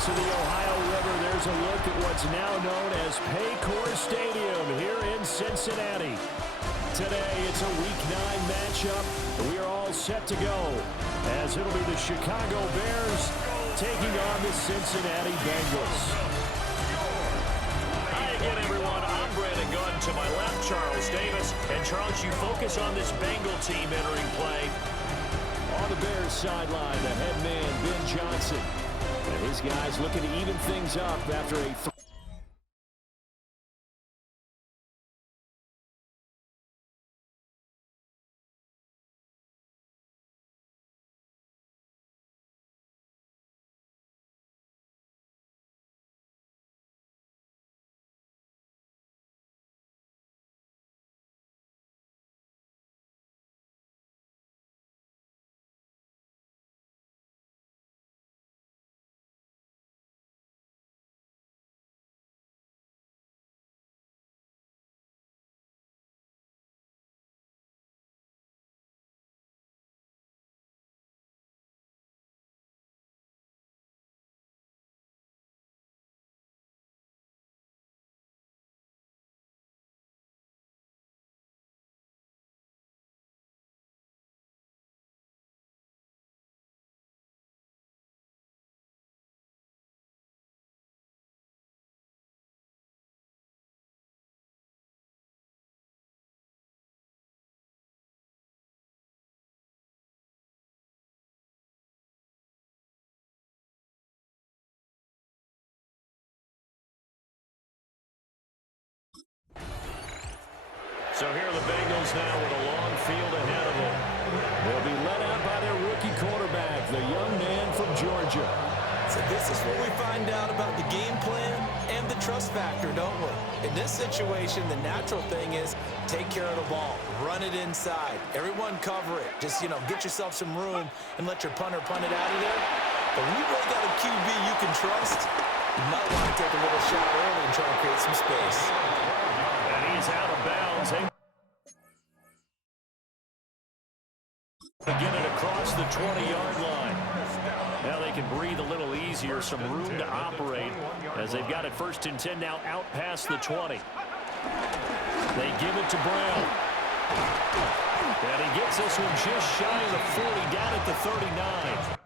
banks of the Ohio River, there's a look at what's now known as Paycor Stadium here in Cincinnati. Today, it's a Week 9 matchup. We are all set to go, as it'll be the Chicago Bears taking on the Cincinnati Bengals. Hi again, everyone. I'm Brandon Gunn. To my left, Charles Davis. And, Charles, you focus on this Bengal team entering play. On the Bears sideline, the head man, Ben Johnson. And his guys looking to even things up after a So here are the Bengals now with a long field ahead of them. They'll be led out by their rookie quarterback, the young man from Georgia. So this is where we find out about the game plan and the trust factor, don't we? In this situation, the natural thing is take care of the ball, run it inside. Everyone cover it. Just, get yourself some room and let your punter punt it out of there. But when you really got a QB you can trust, you might want to take a little shot early and try to create some space. And he's out of bounds. Get it across the 20-yard line. Now they can breathe a little easier, some room to operate as they've got it 1st and 10 now out past the 20. They give it to Brown. And he gets this one just shy of the 40, down at the 39.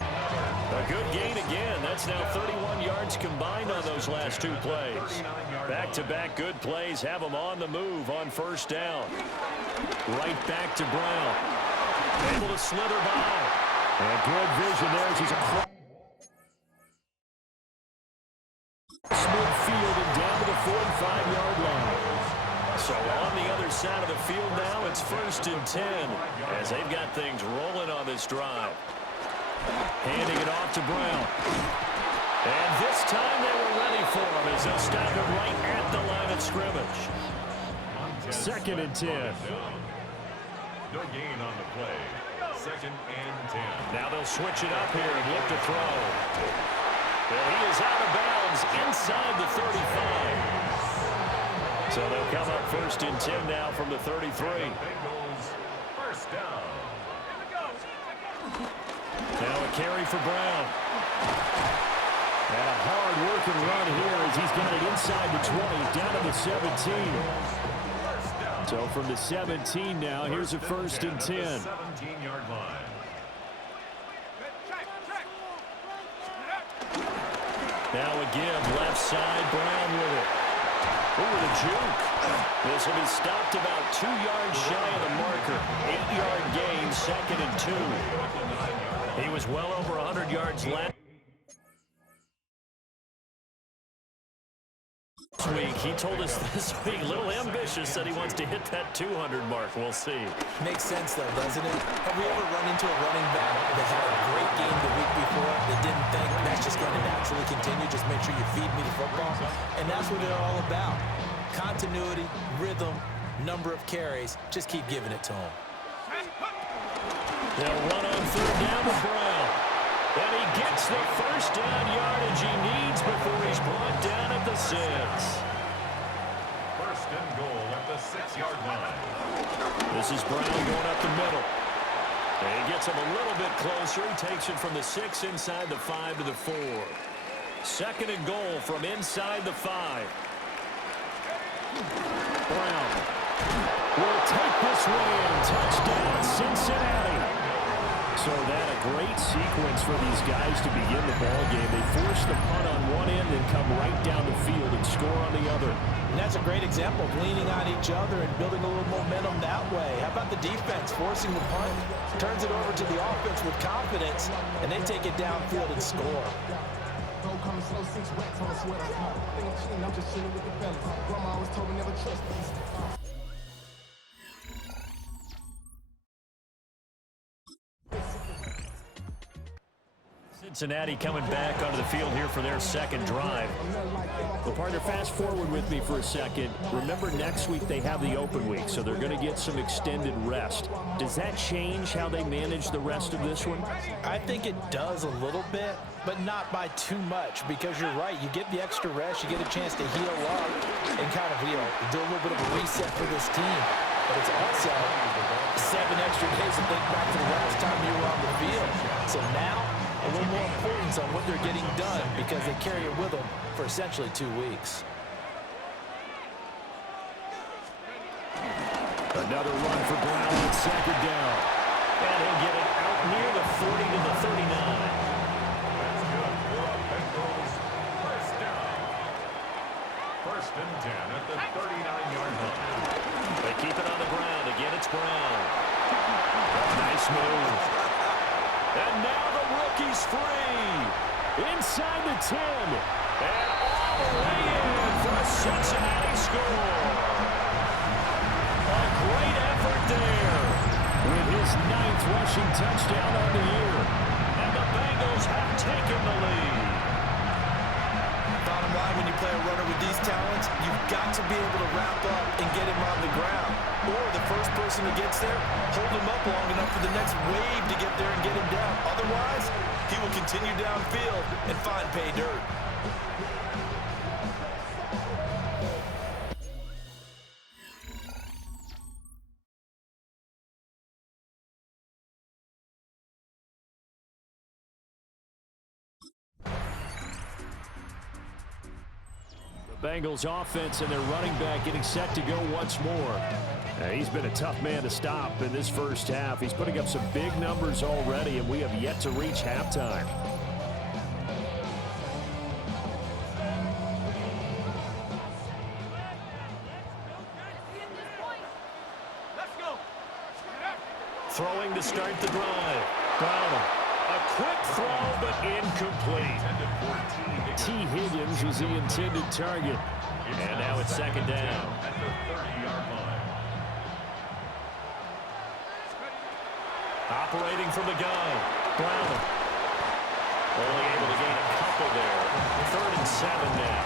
A good gain again. That's now 31 yards combined on those last 2 plays. Back-to-back good plays have them on the move on 1st down. Right back to Brown. Able to slither by. And good vision there as he's across midfield and down to the 45-yard line. So on the other side of the field now, it's 1st and 10 as they've got things rolling on this drive. Handing it off to Brown. And this time they were ready for him as they'll stop him right at the line of scrimmage. 2nd and 10. No gain on the play. 2nd and 10. Now they'll switch it up here and look to throw. Well, he is out of bounds inside the 35. So they'll come up 1st and 10 now from the 33. Bengals 1st down. Now a carry for Brown. And a hard-working run here as he's got it inside the 20, down to the 17. So from the 17 now, here's a 1st and 10. 17-yard line. Now a give, left side, Brown with it. Ooh, the juke. This will be stopped about 2 yards shy of the marker. 8-yard gain, 2nd and 2. He was well over 100 yards last week. He told us this week, a little ambitious, that he wants to hit that 200 mark. We'll see. Makes sense, though, doesn't it? Have we ever run into a running back that had a great game the week before that didn't think that's just going to naturally continue? Just make sure you feed me the football. And that's what they're all about. Continuity, rhythm, number of carries. Just keep giving it to them. They'll run on 3rd down to Brown. And he gets the 1st down yardage he needs before he's brought down at the 6. 1st and goal at the 6-yard line. This is Brown going up the middle. And he gets him a little bit closer. He takes it from the 6 inside the 5 to the 4. Second and goal from inside the 5. Brown will take this one in. Touchdown, Cincinnati. So that a great sequence for these guys to begin the ball game. They force the punt on one end and come right down the field and score on the other. And that's a great example of leaning on each other and building a little momentum that way. How about the defense forcing the punt, turns it over to the offense with confidence, and they take it downfield and score. Cincinnati coming back onto the field here for their second drive. Well, partner, fast forward with me for a second. Remember, next week they have the open week, so they're going to get some extended rest. Does that change how they manage the rest of this one? I think it does a little bit, but not by too much, because you're right. You get the extra rest, you get a chance to heal up and kind of, do a little bit of a reset for this team. But it's also 7 extra days to think back to the last time you were on the field. So now, a little more importance on what they're getting done because they carry it with them for essentially 2 weeks. Another run for Brown on second down. And he'll get it out near the 40 to the 39. That's good for a Bengals first down. First and 10 at the 39-yard line. They keep it on the ground. Again, it's Brown. Nice move. And now the rookie's free. Inside the 10. And all the way in for a Cincinnati score. A great effort there. With his 9th rushing touchdown on the year. And the Bengals have taken the lead. Bottom line, when you play a runner with these talents, you've got to be able to wrap up and get him on the ground. Or the first person who gets there, hold him up long enough for the next wave to get there and get him down. Otherwise, he will continue downfield and find pay dirt. Bengals offense and their running back getting set to go once more. He's been a tough man to stop in this first half. He's putting up some big numbers already, and we have yet to reach halftime. Throwing to start the drive. Brown. A quick throw, but incomplete. T. Higgins was the intended target. And now it's second down. At the 30-yard line. Operating from the gun. Brown. Only able to gain a couple there. 3rd and 7 now.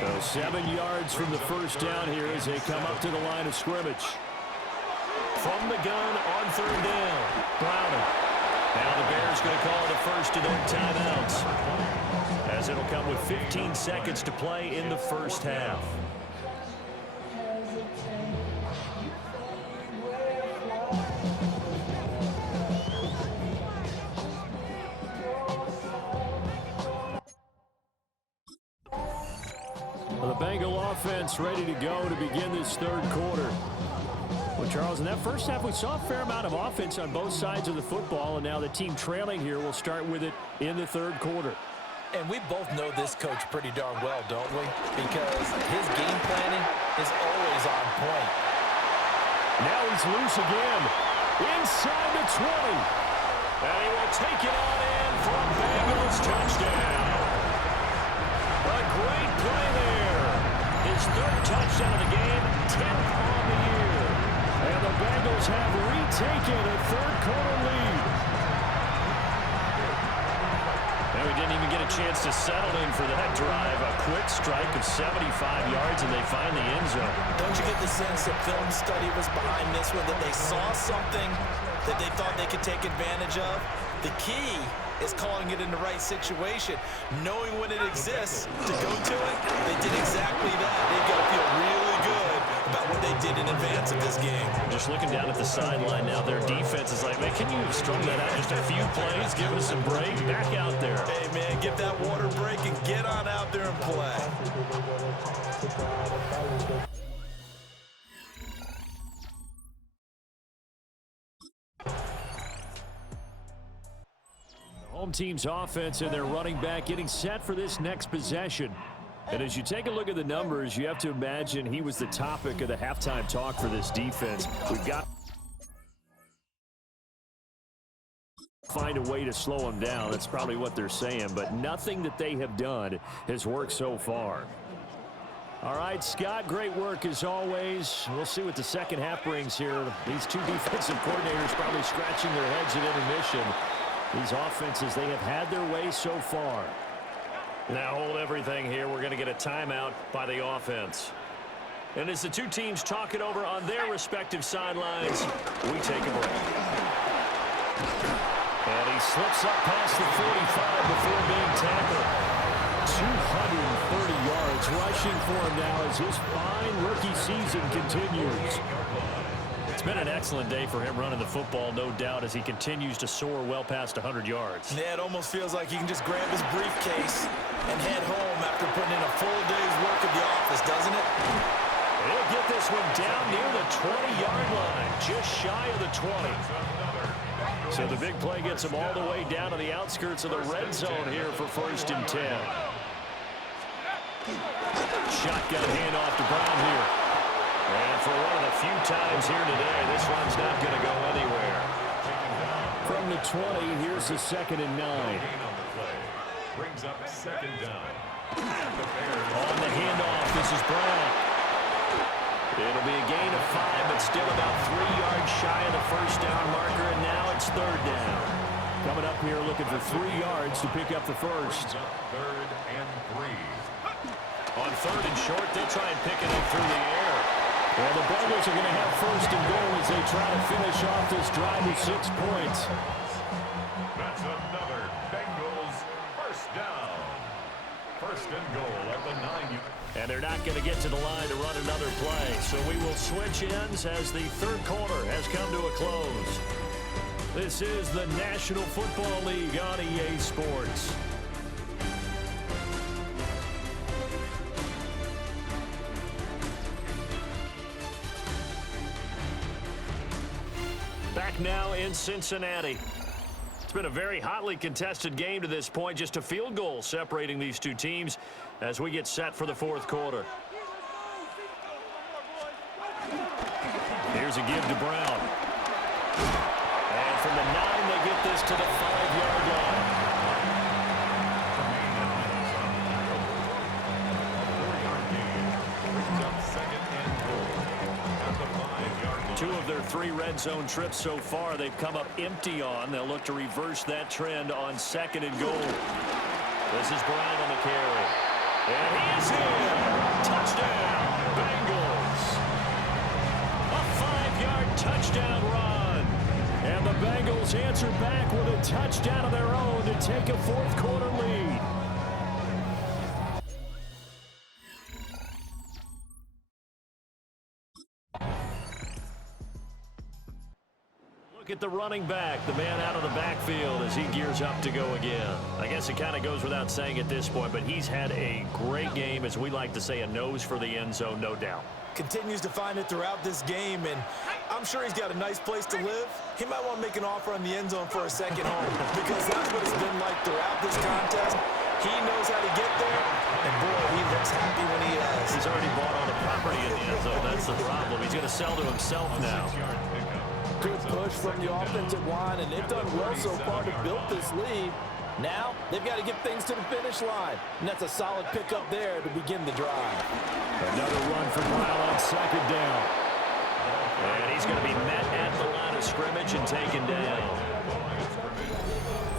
So 7 yards from the first down here as they come up to the line of scrimmage. From the gun on 3rd down. Brown. Now the Bears going to call the first of their timeouts, as it'll come with 15 seconds to play in the first half. Well, the Bengal offense ready to go to begin this third quarter. Well, Charles, in that first half, we saw a fair amount of offense on both sides of the football, and now the team trailing here will start with it in the third quarter. And we both know this coach pretty darn well, don't we? Because his game planning is always on point. Now he's loose again. Inside the 20. And he will take it on in for a Bengals touchdown. A great play there. His 3rd touchdown of the game, 10th on the year. And the Bengals have retaken a third quarter lead. And we didn't even get a chance to settle in for that drive. A quick strike of 75 yards, and they find the end zone. Don't you get the sense that film study was behind this one, that they saw something that they thought they could take advantage of? The key is calling it in the right situation, knowing when it exists to go to it. They did exactly that. They've got to feel really good about what they did in advance of this game. Just looking down at the sideline now, their defense is like, man, can you have strung that out just a few plays, give us a break, back out there. Hey, man, get that water break and get on out there and play. Home team's offense and their running back getting set for this next possession. And as you take a look at the numbers, you have to imagine he was the topic of the halftime talk for this defense. We've got to find a way to slow him down. That's probably what they're saying, but nothing that they have done has worked so far. All right, Scott, great work as always. We'll see what the second half brings here. These two defensive coordinators probably scratching their heads at intermission. These offenses, they have had their way so far. Now hold everything here. We're going to get a timeout by the offense. And as the two teams talk it over on their respective sidelines, we take a break. And he slips up past the 45 before being tackled. 230 yards rushing for him now as his fine rookie season continues. It's been an excellent day for him running the football, no doubt, as he continues to soar well past 100 yards. Yeah, it almost feels like he can just grab his briefcase and head home after putting in a full day's work at the office, doesn't it? He'll get this one down near the 20-yard line, just shy of the 20. So the big play gets him all the way down to the outskirts of the red zone here for 1st and 10. Shotgun handoff to Brown here. And for one of the few times here today, this one's not going to go anywhere. From the 20, here's the 2nd and 9. Brings up 2nd down. On the handoff, this is Brown. It'll be a gain of 5, but still about 3 yards shy of the 1st down marker, and now it's 3rd down. Coming up here looking for 3 yards to pick up the first. 3rd and 3. On 3rd and short, they'll try and pick it up through the air. Well, the Bengals are going to have 1st and goal as they try to finish off this drive with 6 points. That's another Bengals 1st down. 1st and goal at the 9. And they're not going to get to the line to run another play. So we will switch ends as the 3rd quarter has come to a close. This is the National Football League on EA Sports. Back now in Cincinnati. It's been a very hotly contested game to this point. Just a field goal separating these two teams as we get set for the 4th quarter. Here's a give to Brown. And from the 9, they get this to the 5-yard line. Two of their 3 red zone trips so far, they've come up empty on. They'll look to reverse that trend on 2nd and goal. This is Brown on the carry. And he is in. Touchdown, Bengals. A 5-yard touchdown run. And the Bengals answer back with a touchdown of their own to take a 4th quarter lead. At the running back, the man out of the backfield as he gears up to go again. I guess it kind of goes without saying at this point, but he's had a great game, as we like to say, a nose for the end zone, no doubt. Continues to find it throughout this game, and I'm sure he's got a nice place to live. He might want to make an offer on the end zone for a second home, because that's what it's been like throughout this contest. He knows how to get there, and boy, he looks happy when he has. He's already bought all the property in the end zone. That's the problem. He's going to sell to himself now. Good push from the offensive line, and they've done well so far to build this lead. Now, they've got to get things to the finish line, and that's a solid pickup there to begin the drive. Another run for Brown on 2nd down. And he's going to be met at the line of scrimmage and taken down.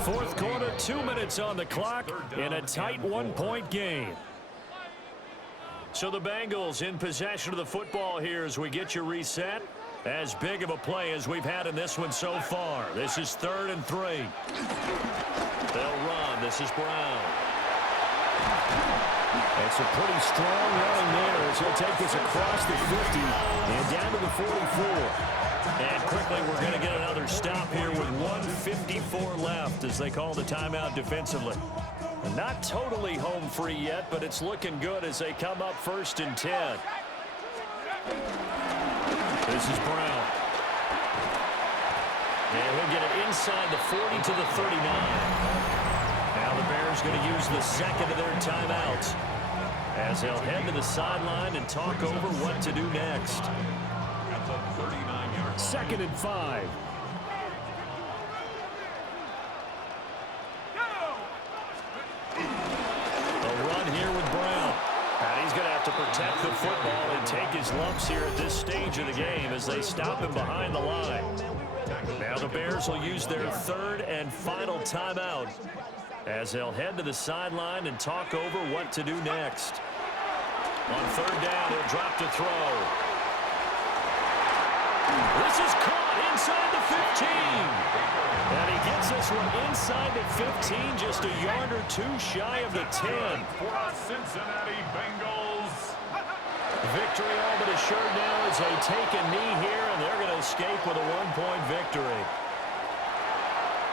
4th quarter, 2 minutes on the clock in a tight 1-point game. So the Bengals in possession of the football here as we get you reset. As big of a play as we've had in this one so far. This is 3rd and 3. They'll run. This is Brown. It's a pretty strong run there as he'll take this across the 50 and down to the 44. And quickly, we're going to get another stop here with 1:54 left as they call the timeout defensively. And not totally home free yet, but it's looking good as they come up 1st and 10. This is Brown. And he'll get it inside the 40 to the 39. Now the Bears going to use the second of their timeouts as they'll head to the sideline and talk over what to do next. That's a 39-yard. 2nd and 5. A run here with Brown. And he's going to have to protect the football and take his lumps here at this stage of the game as they stop him behind the line. Now the Bears will use their 3rd and final timeout as they'll head to the sideline and talk over what to do next. On 3rd down, he'll drop to throw. This is caught inside the 15. And he gets this one inside the 15, just a yard or two shy of the 10. For the Cincinnati Bengals. Victory all but assured now as they take a knee here, and they're going to escape with a 1-point victory.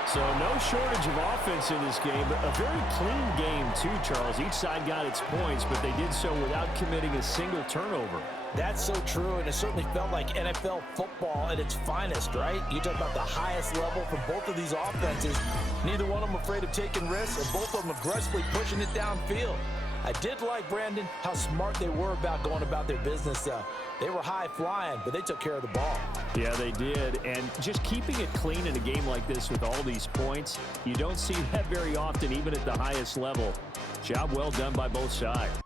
So no shortage of offense in this game, but a very clean game too, Charles. Each side got its points, but they did so without committing a single turnover. That's so true, and it certainly felt like NFL football at its finest, right? You talk about the highest level from both of these offenses. Neither one of them afraid of taking risks, and both of them aggressively pushing it downfield. I did like, Brandon, how smart they were about going about their business, though. They were high-flying, but they took care of the ball. Yeah, they did, and just keeping it clean in a game like this with all these points, you don't see that very often, even at the highest level. Job well done by both sides.